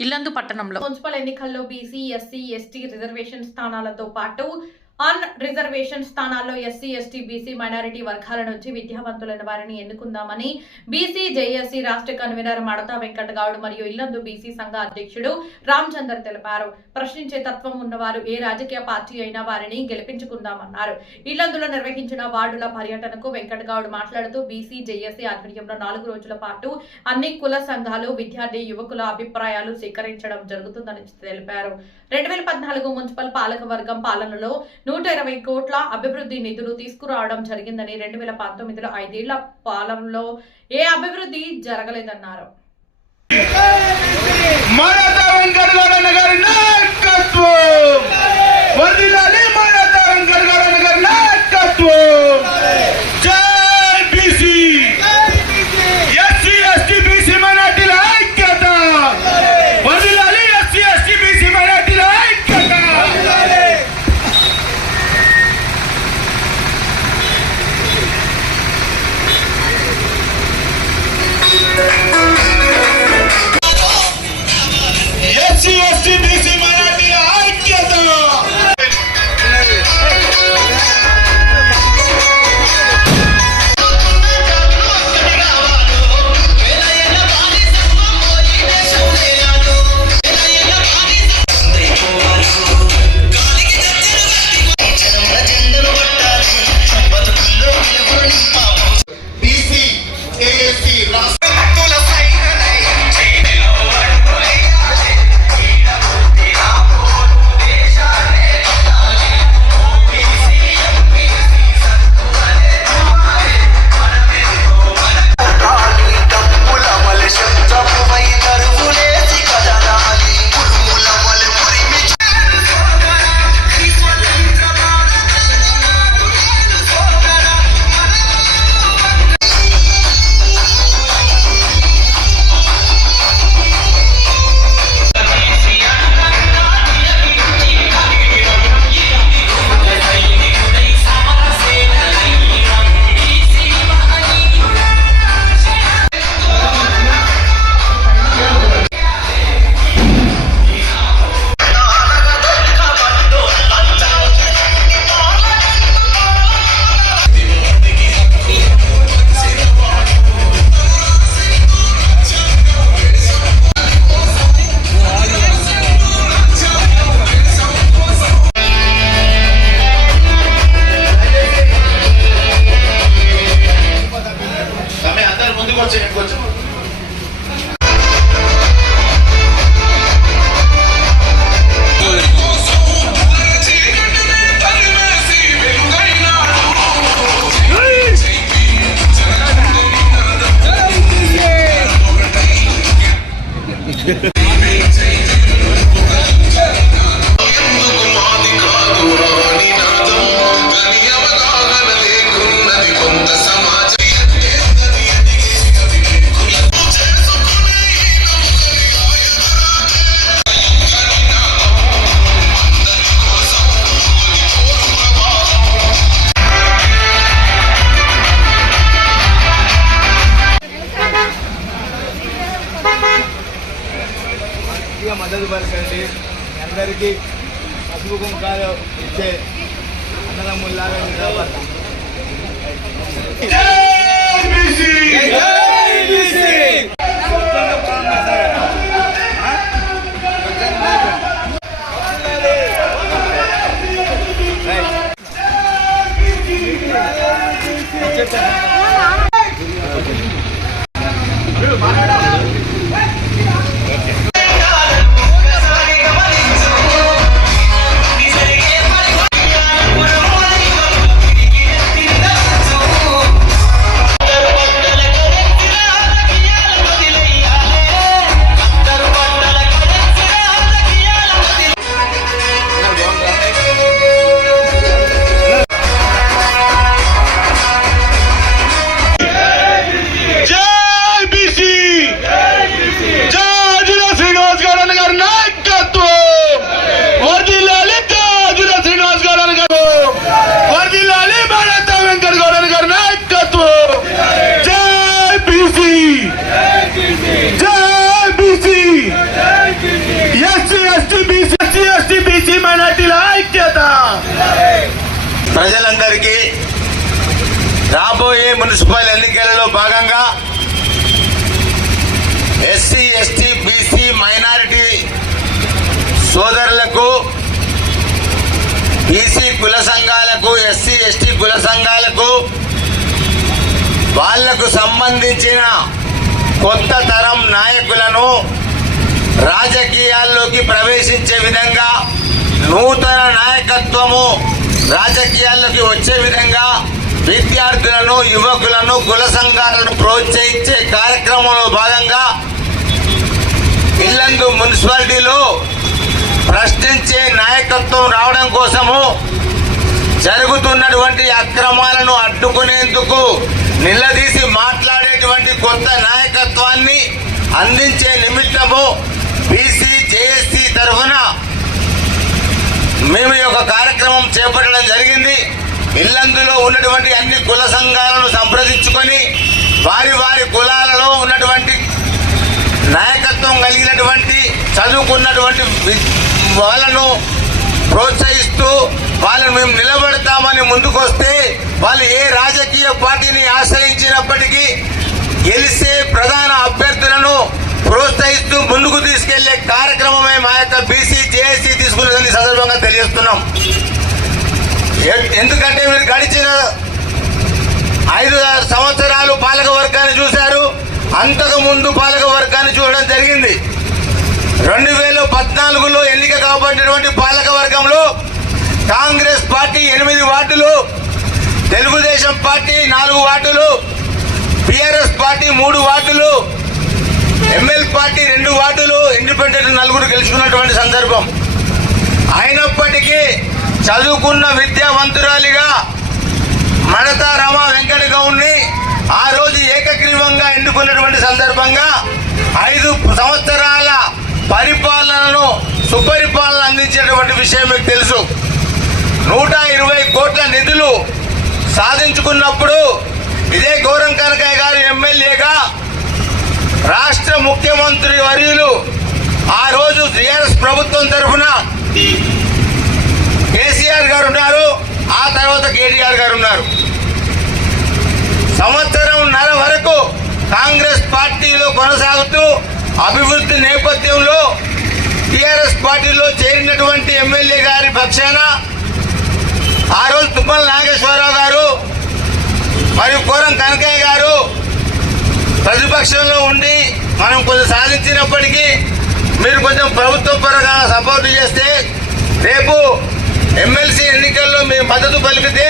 ఇల్లందు పట్టణంలో. మున్సిపల్ ఎన్నికల్లో BC SC ST reservation స్థానాలతో పాటు అన్ రిజర్వేషన్ స్థానాల్లో ఎస్సీ ఎస్టీ బీసీ మైనారిటీ వర్గాల నుంచి విద్యావంతులైన వారిని ఎన్నుకుందామని బీసీ జేఎస్సీ రాష్ట్ర కన్వీనర్ మడతా వెంకట గౌడ్ మరియు ఇల్లందు బీసీ సంఘ అధ్యక్షుడు రామచందర్ తెలిపారు. ప్రశ్నించే తత్వం ఉన్నవారు ఏ రాజకీయ పార్టీ అయినా వారిని గెలిపించుకుందామన్నారు. ఇల్లందులో నిర్వహించిన వార్డుల పర్యటనకు వెంకట గౌడ్ మాట్లాడుతూ బీసీ జేఎస్సీ ఆధ్వర్యంలో నాలుగు రోజుల పాటు అన్ని కుల సంఘాలు విద్యార్థి యువకుల అభిప్రాయాలు సేకరించడం జరుగుతుందని తెలిపారు. రెండు వేల పద్నాలుగు మున్సిపల్ పాలక వర్గం పాలనలో నూట ఇరవై కోట్ల అభివృద్ధి నిధులు తీసుకురావడం జరిగిందని రెండు వేల పంతొమ్మిదిలో ఐదేళ్ళ పాలనలో ఏ అభివృద్ధి జరగలేదన్నారు. నాయకత్వం! అన్నదమ్ముల్లాగా నిలబడతాం మున్సిపల్ ఎన్నికలలో భాగంగా ఎస్సీ ఎస్టీ బీసీ మైనారిటీ సోదరులకు బీసీ కుల సంఘాలకు ఎస్సీ ఎస్టీ కుల సంఘాలకు వాళ్ళకు సంబంధించిన కొత్త తరం నాయకులను రాజకీయాల్లోకి ప్రవేశించే విధంగా నూతన నాయకత్వము రాజకీయాల్లోకి వచ్చే విధంగా విద్యార్థులను యువకులను కుల సంఘాలను ప్రోత్సహించే కార్యక్రమంలో భాగంగా ఇల్లందు మున్సిపాలిటీలో ప్రశ్నించే నాయకత్వం రావడం కోసము జరుగుతున్నటువంటి అక్రమాలను అడ్డుకునేందుకు నిలదీసి మాట్లాడేటువంటి కొత్త నాయకత్వాన్ని అందించే నిమిత్తము బీసీ జేఎస్సీ తరఫున మేము ఈ యొక్క కార్యక్రమం చేపట్టడం జరిగింది. ఇల్లందులో ఉన్నటువంటి అన్ని కుల సంఘాలను సంప్రదించుకొని వారి వారి కులాలలో ఉన్నటువంటి నాయకత్వం కలిగినటువంటి చదువుకున్నటువంటి వాళ్ళను ప్రోత్సహిస్తూ వాళ్ళని మేము నిలబడతామని ముందుకొస్తే వాళ్ళు ఏ రాజకీయ పార్టీని ఆశ్రయించినప్పటికీ గెలిసే ప్రధాన అభ్యర్థులను ప్రోత్సహిస్తూ ముందుకు తీసుకెళ్ళే కార్యక్రమమే మా యొక్క బీసీ జేఏసీ తీసుకున్నదని సందర్భంగా తెలియజేస్తున్నాం. ఎందుకంటే మీరు గడిచిన ఐదు ఆరు సంవత్సరాలు పాలక వర్గాన్ని చూశారు. అంతకు ముందు పాలక వర్గాన్ని చూడడం జరిగింది. రెండు వేల పద్నాలుగులో ఎన్నిక కాబట్టినటువంటి పాలక వర్గంలో కాంగ్రెస్ పార్టీ ఎనిమిది వార్డులు తెలుగుదేశం పార్టీ నాలుగు వార్డులు బీఆర్ఎస్ పార్టీ మూడు వార్డులు ఎంఎల్ పార్టీ రెండు వార్డులు ఇండిపెండెంట్ నలుగురు గెలుచుకున్నటువంటి సందర్భం. అయినప్పటికీ చదువుకున్న విద్యావంతురాలిగా మడత రమ వెంకట గౌడ్ని ఆ రోజు ఏకగ్రీవంగా ఎన్నుకున్నటువంటి సందర్భంగా ఐదు సంవత్సరాల పరిపాలనను సుపరిపాలన అందించేటువంటి విషయం మీకు తెలుసు. నూట ఇరవై కోట్ల నిధులు సాధించుకున్నప్పుడు ఇదే గౌరం కనకయ్య గారు ఎమ్మెల్యేగా రాష్ట్ర ముఖ్యమంత్రి వర్యులు ఆ రోజు టీఆర్ఎస్ ప్రభుత్వం తరఫున కేసీఆర్ గారు ఉన్నారు ఆ తర్వాత కేటీఆర్ గారు ఉన్నారు. సంవత్సరం నెల వరకు కాంగ్రెస్ పార్టీలో కొనసాగుతూ అభివృద్ధి నేపథ్యంలో టీఆర్ఎస్ పార్టీలో చేరినటువంటి ఎమ్మెల్యే గారి పక్షాన ఆ రోజు తుమ్మల నాగేశ్వరరావు గారు మరియు కోరం కనకయ్య గారు ప్రతిపక్షంలో ఉండి మనం కొంచెం సాధించినప్పటికీ మీరు కొంచెం ప్రభుత్వ పరంగా సపోర్ట్ చేస్తే రేపు ఎమ్మెల్సీ ఎన్నికల్లో మీ మద్దతు పలికితే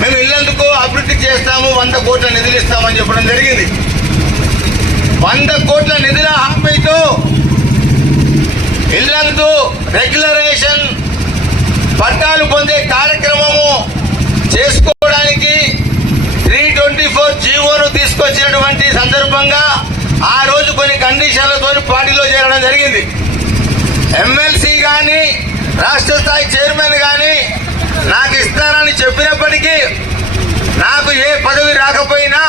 మేము ఇల్లందుకు అభివృద్ధి చేస్తాము వంద కోట్ల నిధులు ఇస్తామని చెప్పడం జరిగింది. వంద కోట్ల నిధుల హామీతో ఇల్లందు రెగ్యులరేషన్ పట్టాలు పొందే కార్యక్రమము చేసుకోవడానికి త్రీ ట్వంటీ ఫోర్ జీవోను తీసుకొచ్చినటువంటి సందర్భంగా ఆ రోజు కొన్ని కండిషన్లతో పార్టీలో చేరడం జరిగింది. ఎమ్మెల్సీ కానీ రాష్ట్ర స్థాయి చైర్మన్ కానీ నాకు ఇస్తానని చెప్పినప్పటికీ నాకు ఏ పదవి రాకపోయినా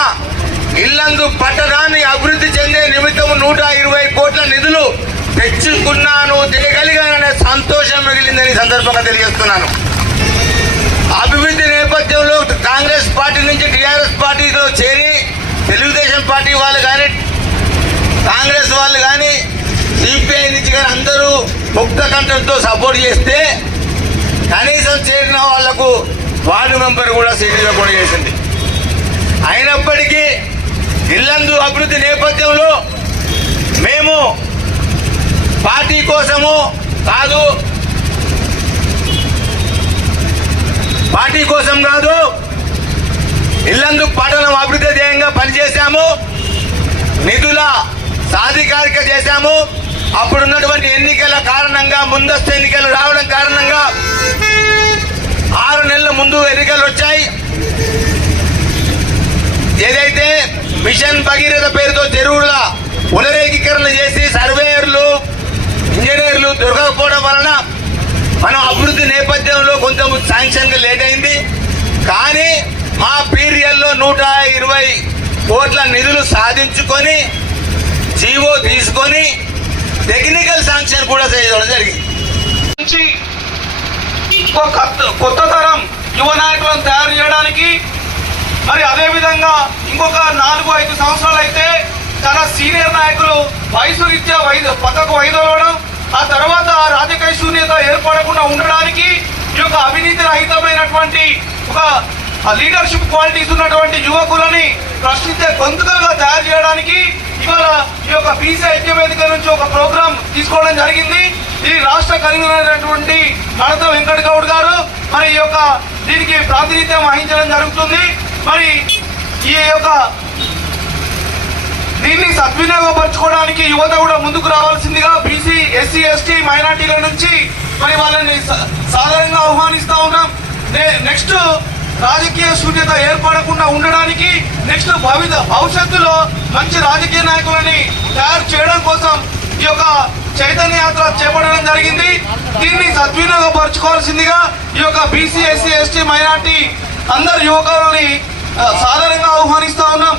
ఇల్లందు పట్టణాన్ని అభివృద్ధి చెందే నిమిత్తం నూట ఇరవై కోట్ల నిధులు తెచ్చుకున్నాను చేయగలిగాననే సంతోషం మిగిలిందని సందర్భంగా తెలియజేస్తున్నాను. అభివృద్ధి నేపథ్యంలో కాంగ్రెస్ పార్టీ నుంచి టీఆర్ఎస్ పార్టీలో చేరి తెలుగుదేశం పార్టీ వాళ్ళు కానీ కాంగ్రెస్ వాళ్ళు కానీ సిపిఐ నుంచి కానీ అందరూ ముక్త కంఠంతో సపోర్ట్ చేస్తే కనీసం చేరిన వాళ్ళకు వార్డు మెంబర్ కూడా సీట్ ఇవ్వకుండా చేసింది. అయినప్పటికీ ఇల్లందు అభివృద్ధి నేపథ్యంలో మేము పార్టీ కోసము కాదు పార్టీ కోసం కాదు ఇల్లందు పట్టణం అభివృద్ధి ధ్యేయంగా పనిచేశాము. నిధుల సాధికారిక చేశాము. అప్పుడున్నటువంటి ఎన్నికల కారణంగా ముందస్తు ఎన్నికలు రావడం కారణంగా ఆరు నెలల ముందు ఎన్నికలు వచ్చాయి. ఏదైతే మిషన్ భగీరథ పేరుతో చెరువుల పునరేకీకరణ చేసి సర్వేయర్లు ఇంజనీర్లు దొరకకపోవడం వలన మనం అభివృద్ధి నేపథ్యంలో కొంచెం శాంక్షన్గా లేట్ అయింది. కానీ మా పీరియడ్లో నూట ఇరవై కోట్ల నిధులు సాధించుకొని జీవో తీసుకొని టెక్నికల్ శాంక్షన్ కూడా చేయడం జరిగింది. కొత్త తరం యువ నాయకులను తయారు చేయడానికి మరి అదే విధంగా ఇంకొక నాలుగు ఐదు సంవత్సరాలు అయితే చాలా సీనియర్ నాయకులు వయసు రీత్యా వైద్య పక్కకు వైదొలవడం ఆ తర్వాత రాజకీయ శూన్యత ఏర్పడకుండా ఉండడానికి ఈ యొక్క అవినీతి రహితమైనటువంటి ఒక లీడర్షిప్ క్వాలిటీస్ ఉన్నటువంటి యువకులని ప్రశ్నించే గొంతుకలుగా తయారు చేయడానికి ఇవాళ ఈ యొక్క బీసీ ఐక్య వేదిక నుంచి ఒక ప్రోగ్రాం తీసుకోవడం జరిగింది. ఇది రాష్ట్ర కలిగినటువంటి నడత వెంకట గౌడ్ గారు మరి ఈ యొక్క దీనికి ప్రాతినిధ్యం వహించడం జరుగుతుంది. మరి ఈ యొక్క దీన్ని సద్వినియోగపరచుకోవడానికి యువత కూడా ముందుకు రావాల్సిందిగా బీసీ ఎస్సీ ఎస్టీ మైనార్టీల నుంచి మరి వాళ్ళని సాధారణంగా ఆహ్వానిస్తా ఉన్నాం. నే- నెక్స్ట్ రాజకీయ శూన్యత ఏర్పడకుండా ఉండడానికి నెక్స్ట్ భవి భవిష్యత్తులో మంచి రాజకీయ నాయకులని తయారు చేయడం కోసం ఈ యొక్క చైతన్య యాత్ర చేపట్టడం జరిగింది. దీన్ని సద్వినియోగపరచుకోవాల్సిందిగా ఈ యొక్క బీసీ ఎస్సీ ఎస్టీ మైనార్టీ అందరు యువకులని సాధారణంగా ఆహ్వానిస్తా ఉన్నాం.